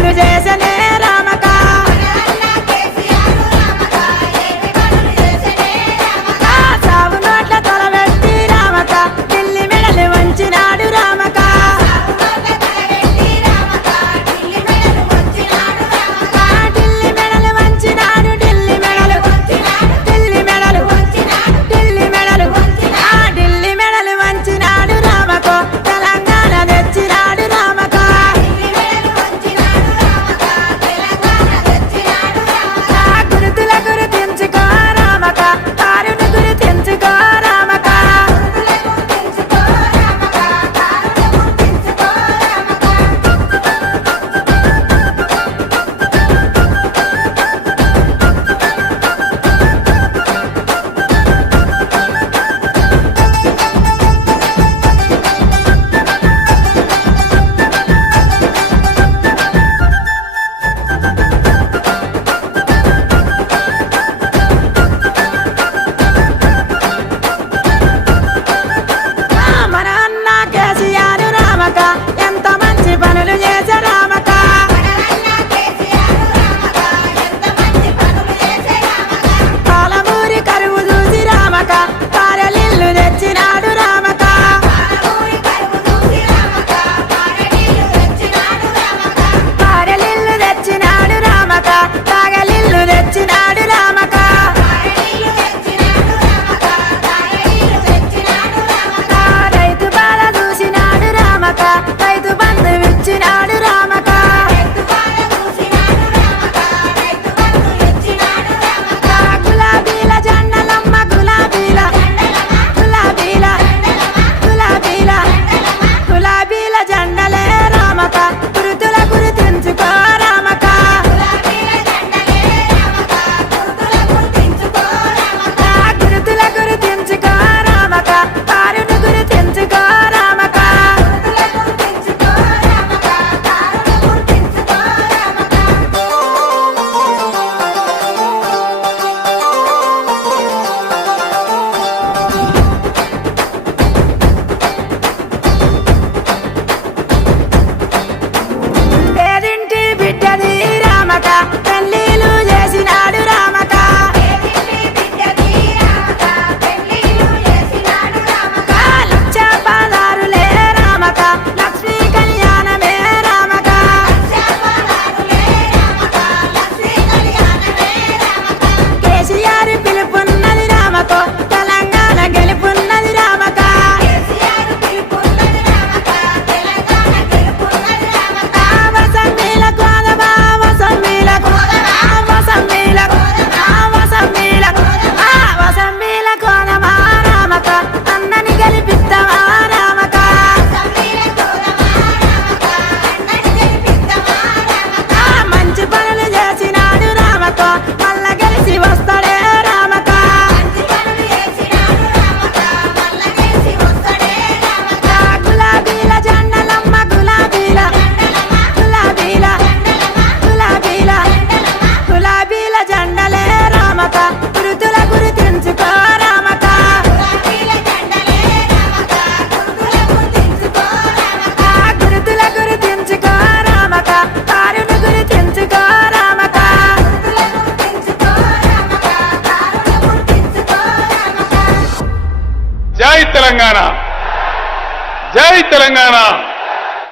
మేలు చేసనే రామక సాగు నోట్ల తలబెట్టి రామక ఢిల్లీ మెడలు వంచినాడు రామక ఢిల్లీ మెడలు వంచినాడు ఢిల్లీ మెడలు ఢిల్లీ మెడలు ఢిల్లీ మెడలు ఢిల్లీ మెడలు వంచినాడు రామక తెలంగాణ తెచ్చినాడు రామక గురుతుల గుర్తించుకో రామక కారును గుర్తించుకో రామక మన అన్న కేసీఆర్ రామక ఎంత మంచి పనులు చేసే రామక పాలమూరి కరువు చూసి రామక కారెలిల్లు తెచ్చినాడు రామక కారెలిల్లు తెచ్చినాడు రామక తాగలిల్లు తెచ్చినాడు రామక రైతు బాల చూసినాడు రామక రైతు బంధు ఇచ్చినాడు రామక గులాబీల జెండలమ్మ గులాబీల గులాబీల గులాబీల గులాబీల జెండలే రామక గురుతుల గుర్తించుకో రామక గురుతుల గుర్తించుకో రామక కారును గుర్తించుకో రామక పేదింటి బిడ్డది రామక పెళ్ళిళ్ళు చేసినాడు రామక లక్ష పదారులే రామక లక్ష్మీ కళ్యాణమే రామక కేసీఆర్ పిలుపున్నది రామక తెలంగాణ గెలుపున్నది రామక వసంతీల కోదమా వసంతీల వసంతీల వసంతీల వసంతీల కోదమా రామక అన్నని గెలిపిస్తావా రామక మంచి పనులు చేసినాడు రామక మల్ల గెలిచి వస్తాడే రామక గులాబీల జెండలమ్మ గులాబీల గులాబీల గులాబీల గులాబీల జెండలే రామక గురుతుల గుర్తించుకో రామక గురుతుల గుర్తించుకో రామక కారును గుర్తించుకో రామక జై తెలంగాణ, జై తెలంగాణ.